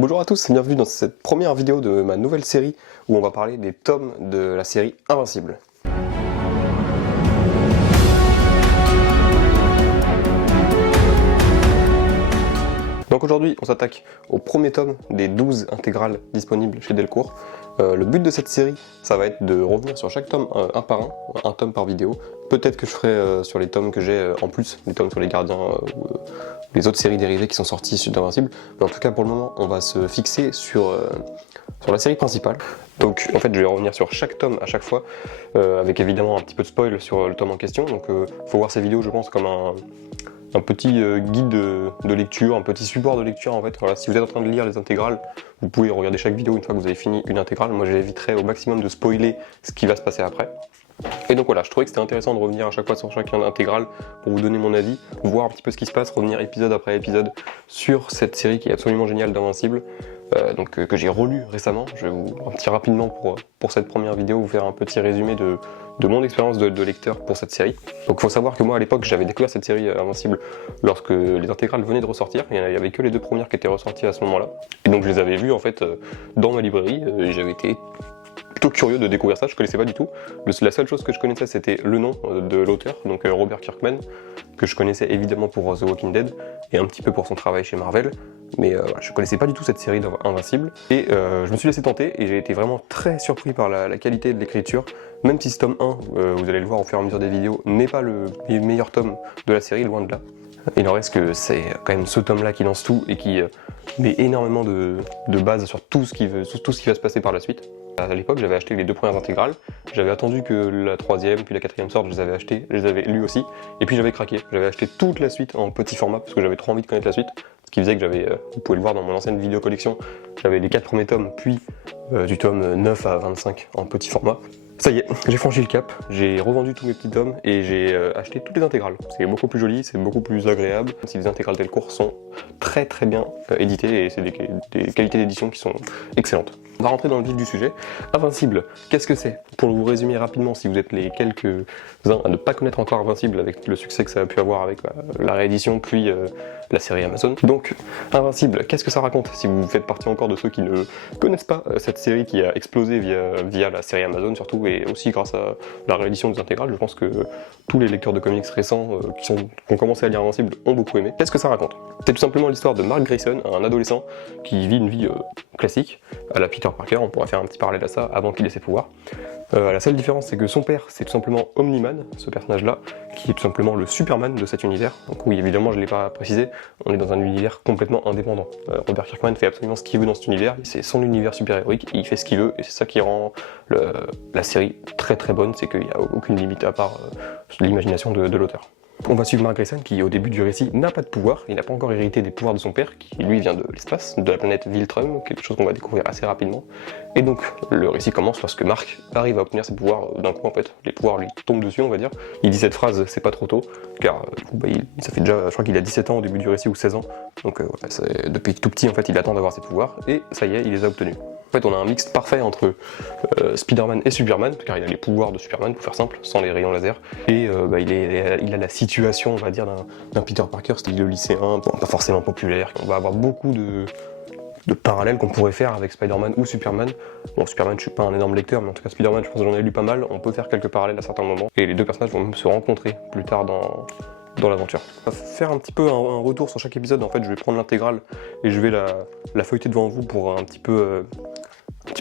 Bonjour à tous et bienvenue dans cette première vidéo de ma nouvelle série où on va parler des tomes de la série Invincible. Donc aujourd'hui on s'attaque au premier tome des 12 intégrales disponibles chez Delcourt. Le but de cette série, ça va être de revenir sur chaque tome un par un tome par vidéo. Peut-être que je ferai sur les tomes que j'ai en plus, les tomes sur les gardiens ou les autres séries dérivées qui sont sorties sur Invincible. Mais en tout cas pour le moment, on va se fixer sur la série principale. Donc en fait je vais revenir sur chaque tome à chaque fois, avec évidemment un petit peu de spoil sur le tome en question. Donc faut voir ces vidéos je pense comme un petit guide de lecture, un petit support de lecture en fait. Voilà, si vous êtes en train de lire les intégrales, vous pouvez regarder chaque vidéo une fois que vous avez fini une intégrale. Moi j'éviterai au maximum de spoiler ce qui va se passer après. Et donc voilà, je trouvais que c'était intéressant de revenir à chaque fois sur chacun intégrale pour vous donner mon avis, voir un petit peu ce qui se passe, revenir épisode après épisode sur cette série qui est absolument géniale d'Invincible. Que j'ai relu récemment. Je vais vous un petit rapidement pour cette première vidéo vous faire un petit résumé de mon expérience de lecteur pour cette série. Donc il faut savoir que moi à l'époque j'avais découvert cette série Invincible lorsque les intégrales venaient de ressortir. Il n'y avait que les deux premières qui étaient ressorties à ce moment-là. Et donc je les avais vues en fait dans ma librairie et j'avais été plutôt curieux de découvrir ça, je connaissais pas du tout. La seule chose que je connaissais c'était le nom de l'auteur, donc Robert Kirkman, que je connaissais évidemment pour The Walking Dead et un petit peu pour son travail chez Marvel. Mais je connaissais pas du tout cette série d'Invincible et je me suis laissé tenter et j'ai été vraiment très surpris par la qualité de l'écriture. Même si ce tome 1, vous allez le voir au fur et à mesure des vidéos, n'est pas le meilleur tome de la série, loin de là. Il en reste que c'est quand même ce tome là qui lance tout et qui met énormément de base sur tout ce qui va se passer par la suite. À l'époque j'avais acheté les deux premières intégrales, j'avais attendu que la troisième puis la quatrième sorte, je les avais achetées, je les avais lues aussi, et puis j'avais craqué, j'avais acheté toute la suite en petit format parce que j'avais trop envie de connaître la suite, ce qui faisait que j'avais, vous pouvez le voir dans mon ancienne vidéo collection, j'avais les 4 premiers tomes, puis du tome 9 à 25 en petit format. Ça y est, j'ai franchi le cap, j'ai revendu tous mes petits tomes et j'ai acheté toutes les intégrales. C'est beaucoup plus joli, c'est beaucoup plus agréable. Si les intégrales Delcourt sont très bien éditées et c'est des qualités d'édition qui sont excellentes. On va rentrer dans le vif du sujet. Invincible, qu'est-ce que c'est? Pour vous résumer rapidement, si vous êtes les quelques-uns à ne pas connaître encore Invincible avec le succès que ça a pu avoir avec la réédition puis la série Amazon. Donc, Invincible, qu'est-ce que ça raconte? Si vous faites partie encore de ceux qui ne connaissent pas cette série qui a explosé via la série Amazon surtout, et aussi grâce à la réédition des intégrales, je pense que tous les lecteurs de comics récents qui ont commencé à lire Invincible ont beaucoup aimé. Qu'est-ce que ça raconte? C'est tout simplement l'histoire de Mark Grayson, un adolescent qui vit une vie classique, à la Peter Parker, on pourrait faire un petit parallèle à ça avant qu'il ait ses pouvoirs. La seule différence c'est que son père c'est tout simplement Omni-Man, ce personnage là, qui est tout simplement le Superman de cet univers. Donc oui évidemment je ne l'ai pas précisé, on est dans un univers complètement indépendant. Robert Kirkman fait absolument ce qu'il veut dans cet univers, c'est son univers super-héroïque, il fait ce qu'il veut et c'est ça qui rend la série très bonne, c'est qu'il n'y a aucune limite à part l'imagination de l'auteur. On va suivre Mark Grayson qui au début du récit n'a pas de pouvoir, il n'a pas encore hérité des pouvoirs de son père qui lui vient de l'espace, de la planète Viltrum, quelque chose qu'on va découvrir assez rapidement. Et donc le récit commence lorsque Mark arrive à obtenir ses pouvoirs d'un coup en fait, les pouvoirs lui tombent dessus on va dire. Il dit cette phrase c'est pas trop tôt, car du coup, ça fait déjà, je crois qu'il a 17 ans au début du récit ou 16 ans, donc depuis tout petit en fait il attend d'avoir ses pouvoirs et ça y est il les a obtenus. En fait on a un mix parfait entre Spider-Man et Superman, car il a les pouvoirs de Superman pour faire simple, sans les rayons laser, et il a la situation on va dire d'un Peter Parker, c'est-à-dire le lycéen, pas forcément populaire. On va avoir beaucoup de parallèles qu'on pourrait faire avec Spider-Man ou Superman. Bon Superman je suis pas un énorme lecteur, mais en tout cas Spider-Man je pense que j'en ai lu pas mal, on peut faire quelques parallèles à certains moments, et les deux personnages vont même se rencontrer plus tard dans l'aventure. On va faire un petit peu un retour sur chaque épisode, en fait je vais prendre l'intégrale et je vais la feuilleter devant vous pour un petit peu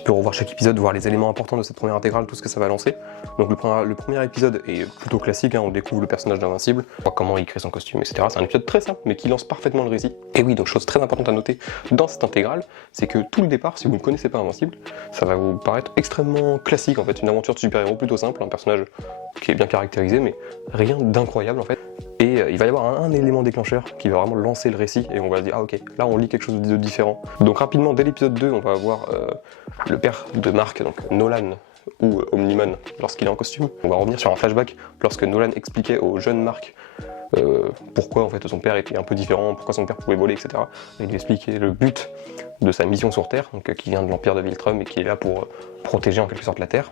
revoir chaque épisode, voir les éléments importants de cette première intégrale, tout ce que ça va lancer. Donc le premier épisode est plutôt classique, hein, on découvre le personnage d'Invincible, on voit comment il crée son costume, etc. C'est un épisode très simple, mais qui lance parfaitement le récit. Et oui, donc chose très importante à noter dans cette intégrale, c'est que tout le départ, si vous ne connaissez pas Invincible, ça va vous paraître extrêmement classique en fait, une aventure de super-héros plutôt simple, un personnage qui est bien caractérisé, mais rien d'incroyable en fait. Et il va y avoir un élément déclencheur qui va vraiment lancer le récit et on va se dire ah ok, là on lit quelque chose de différent. Donc rapidement dès l'épisode 2 on va avoir le père de Mark, donc Nolan ou Omni-Man lorsqu'il est en costume. On va revenir sur un flashback lorsque Nolan expliquait au jeune Mark pourquoi en fait son père était un peu différent, pourquoi son père pouvait voler, etc. Et il lui expliquait le but de sa mission sur Terre, donc, qui vient de l'Empire de Viltrum et qui est là pour protéger en quelque sorte la Terre.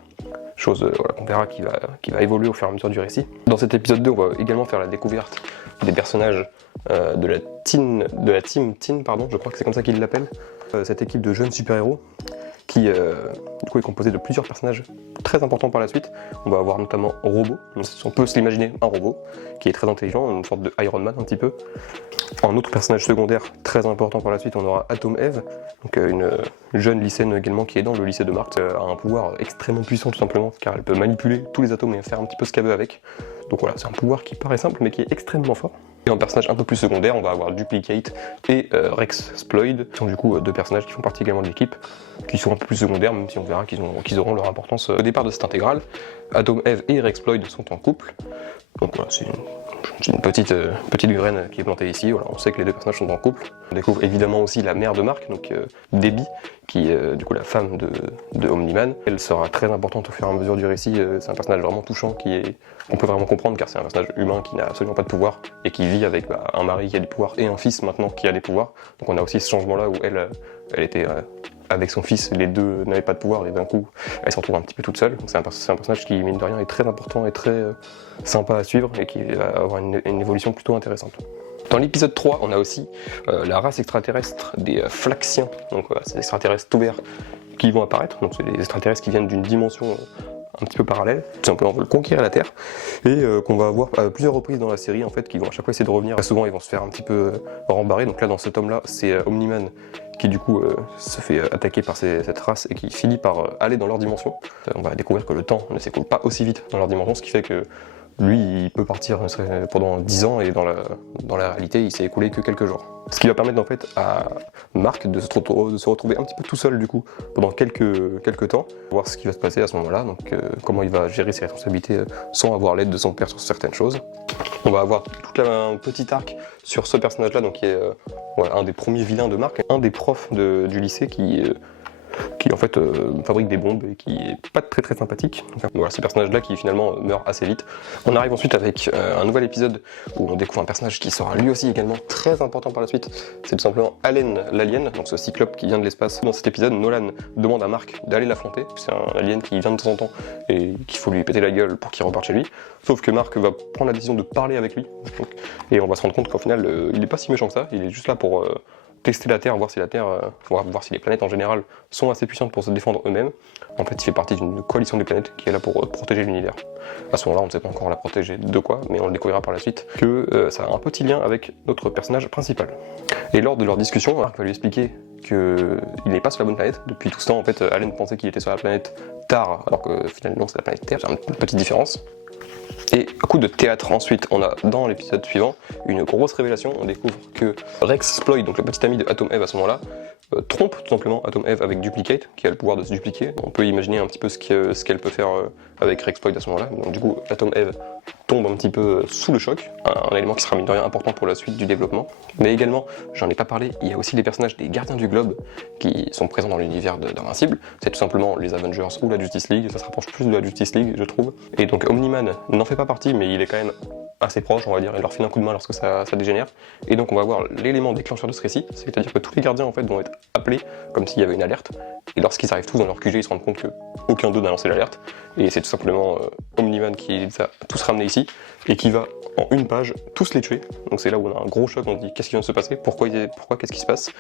Chose voilà, qu'on verra qui va évoluer au fur et à mesure du récit. Dans cet épisode 2, on va également faire la découverte des personnages de la team Teen, pardon, je crois que c'est comme ça qu'il l'appelle. Cette équipe de jeunes super-héros qui du coup est composée de plusieurs personnages très importants par la suite. On va avoir notamment Robo, on peut se l'imaginer un robot, qui est très intelligent, une sorte de Iron Man un petit peu. Un autre personnage secondaire très important par la suite, on aura Atom Eve, donc une jeune lycéenne également qui est dans le lycée de Mark, a un pouvoir extrêmement puissant tout simplement, car elle peut manipuler tous les atomes et faire un petit peu ce qu'elle veut avec. Donc voilà, c'est un pouvoir qui paraît simple mais qui est extrêmement fort. Et en personnage un peu plus secondaire, on va avoir Duplicate et Rexploid, qui sont du coup deux personnages qui font partie également de l'équipe, qui sont un peu plus secondaires, même si on verra qu'ils auront leur importance au départ de cette intégrale. Atom Eve et Rexploid sont en couple, donc voilà, c'est une petite graine qui est plantée ici. Voilà, on sait que les deux personnages sont en couple. On découvre évidemment aussi la mère de Mark, donc Debbie, qui est du coup la femme de Omni-Man. Elle sera très importante au fur et à mesure du récit. C'est un personnage vraiment touchant qu'on peut vraiment comprendre, car c'est un personnage humain qui n'a absolument pas de pouvoir et qui vit avec un mari qui a des pouvoirs et un fils maintenant qui a des pouvoirs. Donc on a aussi ce changement là où elle était avec son fils, les deux n'avaient pas de pouvoir et d'un coup elle se retrouve un petit peu toute seule. Donc c'est un personnage qui mine de rien est très important et très sympa à suivre et qui va avoir une évolution plutôt intéressante. Dans l'épisode 3, on a aussi la race extraterrestre des Flaxiens, donc ces extraterrestres tout verts qui vont apparaître, donc c'est des extraterrestres qui viennent d'une dimension un petit peu parallèle, tout simplement veulent conquérir la Terre, et qu'on va avoir à plusieurs reprises dans la série en fait, qui vont à chaque fois essayer de revenir. Très souvent ils vont se faire un petit peu rembarrer, donc là dans ce tome là c'est Omni-Man qui du coup se fait attaquer par cette race et qui finit par aller dans leur dimension. On va découvrir que le temps ne s'écoule pas aussi vite dans leur dimension, ce qui fait que lui il peut partir pendant 10 ans et dans la réalité il s'est écoulé que quelques jours. Ce qui va permettre en fait à Mark de se retrouver un petit peu tout seul du coup pendant quelques temps, voir ce qui va se passer à ce moment-là, donc comment il va gérer ses responsabilités sans avoir l'aide de son père sur certaines choses. On va avoir tout un petit arc sur ce personnage-là, donc qui est un des premiers vilains de Mark, un des profs du lycée qui en fait fabrique des bombes et qui est pas très sympathique. Enfin, voilà, ce personnage-là qui finalement meurt assez vite. On arrive ensuite avec un nouvel épisode où on découvre un personnage qui sera lui aussi également très important par la suite. C'est tout simplement Allen l'alien, donc ce cyclope qui vient de l'espace. Dans cet épisode, Nolan demande à Mark d'aller l'affronter. C'est un alien qui vient de temps en temps et qu'il faut lui péter la gueule pour qu'il reparte chez lui. Sauf que Mark va prendre la décision de parler avec lui et on va se rendre compte qu'au final il est pas si méchant que ça. Il est juste là pour tester la Terre, voir si voir si les planètes en général sont assez puissantes pour se défendre eux-mêmes. En fait, il fait partie d'une coalition des planètes qui est là pour protéger l'univers. À ce moment-là, on ne sait pas encore la protéger de quoi, mais on le découvrira par la suite, que ça a un petit lien avec notre personnage principal. Et lors de leur discussion, Mark va lui expliquer qu'il n'est pas sur la bonne planète. Depuis tout ce temps, en fait, Allen pensait qu'il était sur la planète Tar, alors que finalement c'est la planète Terre, c'est une petite différence. Et coup de théâtre ensuite, on a dans l'épisode suivant une grosse révélation. On découvre que Rexploid, donc le petit ami de Atom Eve à ce moment-là, trompe tout simplement Atom Eve avec Duplicate, qui a le pouvoir de se dupliquer. On peut imaginer un petit peu ce qu'elle peut faire avec Rexploid à ce moment-là. Donc du coup, Atom Eve tombe un petit peu sous le choc, un élément qui sera mine de rien important pour la suite du développement. Mais également, j'en ai pas parlé, il y a aussi les personnages des Gardiens du Globe qui sont présents dans l'univers d'Invincible. C'est tout simplement les Avengers ou la Justice League, ça se rapproche plus de la Justice League je trouve. Et donc Omni-Man n'en fait pas partie, mais il est quand même assez proche, on va dire, il leur file un coup de main lorsque ça dégénère. Et donc on va avoir l'élément déclencheur de ce récit, c'est-à-dire que tous les gardiens en fait vont être appelés comme s'il y avait une alerte. Et lorsqu'ils arrivent tous dans leur QG, ils se rendent compte qu'aucun d'eux n'a lancé l'alerte. Et c'est tout simplement Omni-Man qui les a tous ramenés ici et qui va en une page tous les tuer. Donc c'est là où on a un gros choc, on se dit qu'est-ce qui vient de se passer, pourquoi qu'est-ce qui se passe.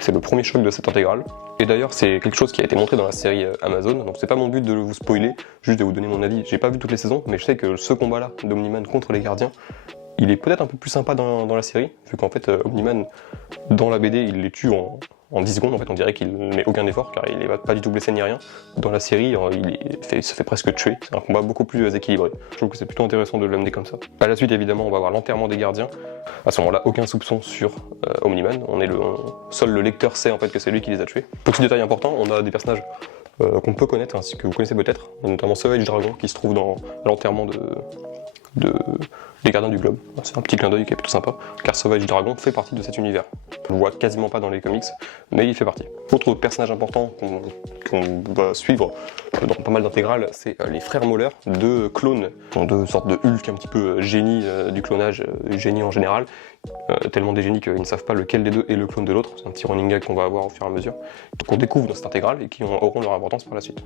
C'est le premier choc de cette intégrale. Et d'ailleurs c'est quelque chose qui a été montré dans la série Amazon, donc c'est pas mon but de vous spoiler, juste de vous donner mon avis. J'ai pas vu toutes les saisons, mais je sais que ce combat-là d'Omni-Man contre les gardiens, il est peut-être un peu plus sympa dans la série, vu qu'en fait Omni-Man dans la BD il les tue en 10 secondes, en fait on dirait qu'il ne met aucun effort car il n'est pas du tout blessé ni rien. Dans la série il se fait presque tuer, c'est un combat beaucoup plus équilibré. Je trouve que c'est plutôt intéressant de l'amener comme ça. À la suite évidemment on va avoir l'enterrement des gardiens. À ce moment-là aucun soupçon sur Omni-Man, seul le lecteur sait en fait que c'est lui qui les a tués. Petit détail important, on a des personnages qu'on peut connaître, ainsi que vous connaissez peut-être, notamment Savage Dragon qui se trouve à l'enterrement des Gardiens du Globe. C'est un petit clin d'œil qui est plutôt sympa, car Savage Dragon fait partie de cet univers. On le voit quasiment pas dans les comics, mais il fait partie. Autre personnage important qu'on va suivre dans pas mal d'intégrales, c'est les frères Moller, deux clones, deux sortes de Hulk un petit peu génie du clonage, génie en général, tellement des génies qu'ils ne savent pas lequel des deux est le clone de l'autre. C'est un petit running gag qu'on va avoir au fur et à mesure, qu'on découvre dans cette intégrale et qui auront leur importance par la suite.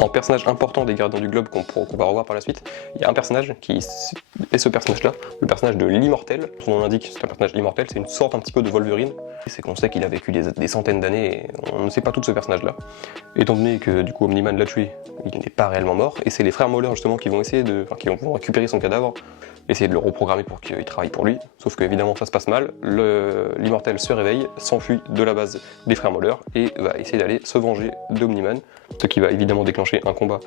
En personnage important des Gardiens du Globe qu'on va revoir par la suite, il y a un personnage qui est ce personnage-là, le personnage de l'Immortel. Son nom l'indique, c'est un personnage immortel, c'est une sorte un petit peu de Wolverine. C'est qu'on sait qu'il a vécu des centaines d'années et on ne sait pas tout de ce personnage-là. Étant donné que du coup Omni-Man l'a tué, il n'est pas réellement mort, et c'est les frères Moller justement qui vont essayer qui vont récupérer son cadavre, essayer de le reprogrammer pour qu'il travaille pour lui. Sauf que évidemment ça se passe mal, l'Immortel se réveille, s'enfuit de la base des frères Moller et va essayer d'aller se venger d'Omni-Man, ce qui va évidemment déclencher un combat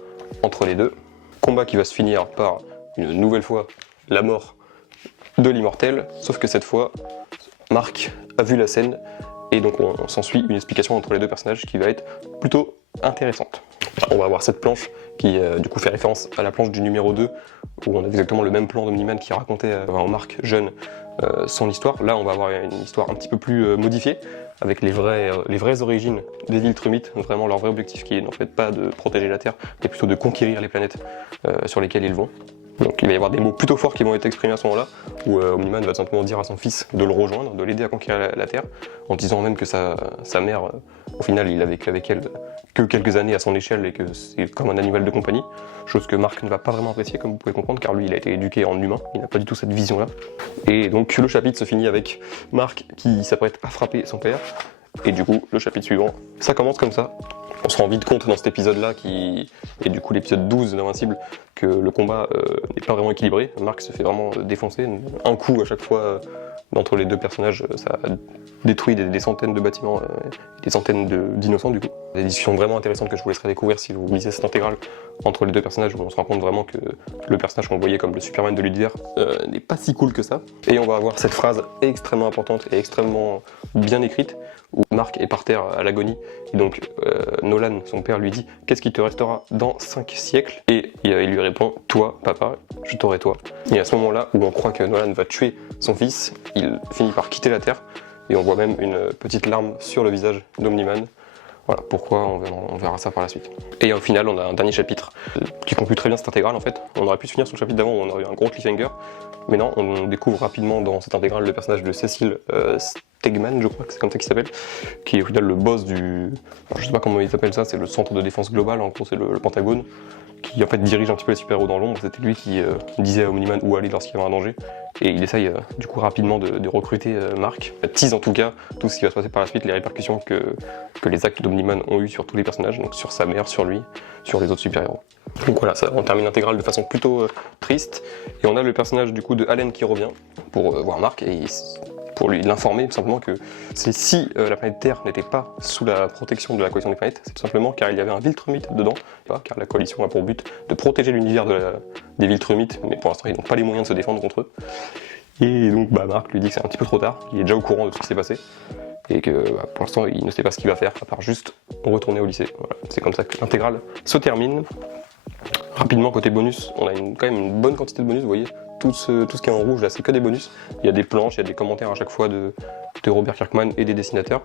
entre les deux. Combat qui va se finir par une nouvelle fois la mort de l'Immortel, sauf que cette fois Mark a vu la scène et donc on s'ensuit une explication entre les deux personnages qui va être plutôt intéressante. On va avoir cette planche qui du coup fait référence à la planche du numéro 2 où on a exactement le même plan d'Omni-Man qui racontait à Mark jeune son histoire. Là on va avoir une histoire un petit peu plus modifiée avec les vraies origines des Viltrumites, vraiment leur vrai objectif qui est en fait pas de protéger la Terre mais plutôt de conquérir les planètes sur lesquelles ils vont. Donc il va y avoir des mots plutôt forts qui vont être exprimés à ce moment-là, où Omni-Man va simplement dire à son fils de le rejoindre, de l'aider à conquérir la Terre, en disant même que sa mère, au final, il a vécu avec elle que quelques années à son échelle et que c'est comme un animal de compagnie, chose que Mark ne va pas vraiment apprécier, comme vous pouvez comprendre, car lui il a été éduqué en humain, il n'a pas du tout cette vision-là. Et donc le chapitre se finit avec Mark qui s'apprête à frapper son père, et du coup le chapitre suivant, ça commence comme ça. On se rend vite compte dans cet épisode-là, et du coup l'épisode 12 d'Invincible, que le combat n'est pas vraiment équilibré. Mark se fait vraiment défoncer, un coup à chaque fois entre les deux personnages, ça détruit des centaines de bâtiments, des centaines d'innocents du coup. Des discussions vraiment intéressantes que je vous laisserai découvrir si vous lisez cette intégrale entre les deux personnages, où on se rend compte vraiment que le personnage qu'on voyait comme le Superman de l'univers n'est pas si cool que ça. Et on va avoir cette phrase extrêmement importante et extrêmement bien écrite, où Mark est par terre à l'agonie, et donc Nolan, son père, lui dit « Qu'est-ce qui te restera dans 5 siècles ?» Et il lui répond « Toi, papa, je t'aurai toi ». Et à ce moment-là, où on croit que Nolan va tuer son fils, il finit par quitter la Terre, et on voit même une petite larme sur le visage d'Omni-Man. Voilà pourquoi, on verra ça par la suite. Et au final, on a un dernier chapitre qui conclut très bien cette intégrale en fait. On aurait pu se finir sur le chapitre d'avant où on aurait eu un gros cliffhanger, mais non, on découvre rapidement dans cette intégrale le personnage de Cecil Stegman, je crois que c'est comme ça qu'il s'appelle, qui est au final le boss du... Alors, je sais pas comment ils appellent ça, c'est le centre de défense globale, en gros c'est le Pentagone, qui en fait dirige un petit peu les super-héros dans l'ombre. C'était lui qui disait à Omni-Man où aller lorsqu'il y avait un danger, et il essaye du coup rapidement de recruter Mark. Il tease en tout cas tout ce qui va se passer par la suite, les répercussions que les actes d'Omni-Man ont eu sur tous les personnages, donc sur sa mère, sur lui, sur les autres super-héros. Donc voilà, ça, on termine l'intégrale de façon plutôt triste, et on a le personnage du coup de Allen qui revient pour voir Mark, et pour lui l'informer tout simplement que si la planète Terre n'était pas sous la protection de la coalition des planètes, c'est tout simplement car il y avait un Viltrumite dedans, car la coalition a pour but de protéger l'univers des Viltrumites, mais pour l'instant ils n'ont pas les moyens de se défendre contre eux. Et donc Mark lui dit que c'est un petit peu trop tard, qu'il est déjà au courant de tout ce qui s'est passé, et que pour l'instant il ne sait pas ce qu'il va faire, à part juste retourner au lycée. Voilà. C'est comme ça que l'intégrale se termine. Rapidement, côté bonus, on a quand même une bonne quantité de bonus, vous voyez. Tout ce qui est en rouge là, c'est que des bonus. Il y a des planches, il y a des commentaires à chaque fois de Robert Kirkman et des dessinateurs.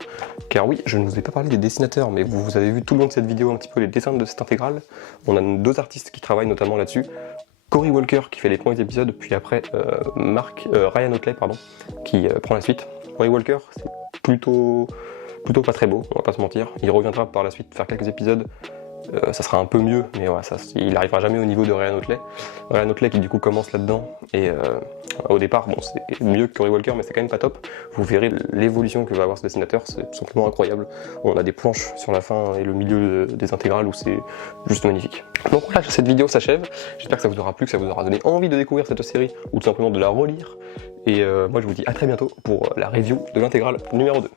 Car oui, je ne vous ai pas parlé des dessinateurs, mais vous avez vu tout le long de cette vidéo un petit peu les dessins de cette intégrale. On a 2 artistes qui travaillent notamment là-dessus. Cory Walker qui fait les premiers épisodes, puis après Ryan Otley qui prend la suite. Cory Walker, c'est plutôt pas très beau, on va pas se mentir. Il reviendra par la suite faire quelques épisodes. Ça sera un peu mieux, mais voilà, il n'arrivera jamais au niveau de Ryan Otley. Ryan Otley qui du coup commence là-dedans, et au départ, bon, c'est mieux que Cory Walker, mais c'est quand même pas top. Vous verrez l'évolution que va avoir ce dessinateur, c'est tout simplement incroyable. On a des planches sur la fin et le milieu des intégrales où c'est juste magnifique. Donc voilà, cette vidéo s'achève. J'espère que ça vous aura plu, que ça vous aura donné envie de découvrir cette série, ou tout simplement de la relire. Et moi je vous dis à très bientôt pour la review de l'intégrale numéro 2.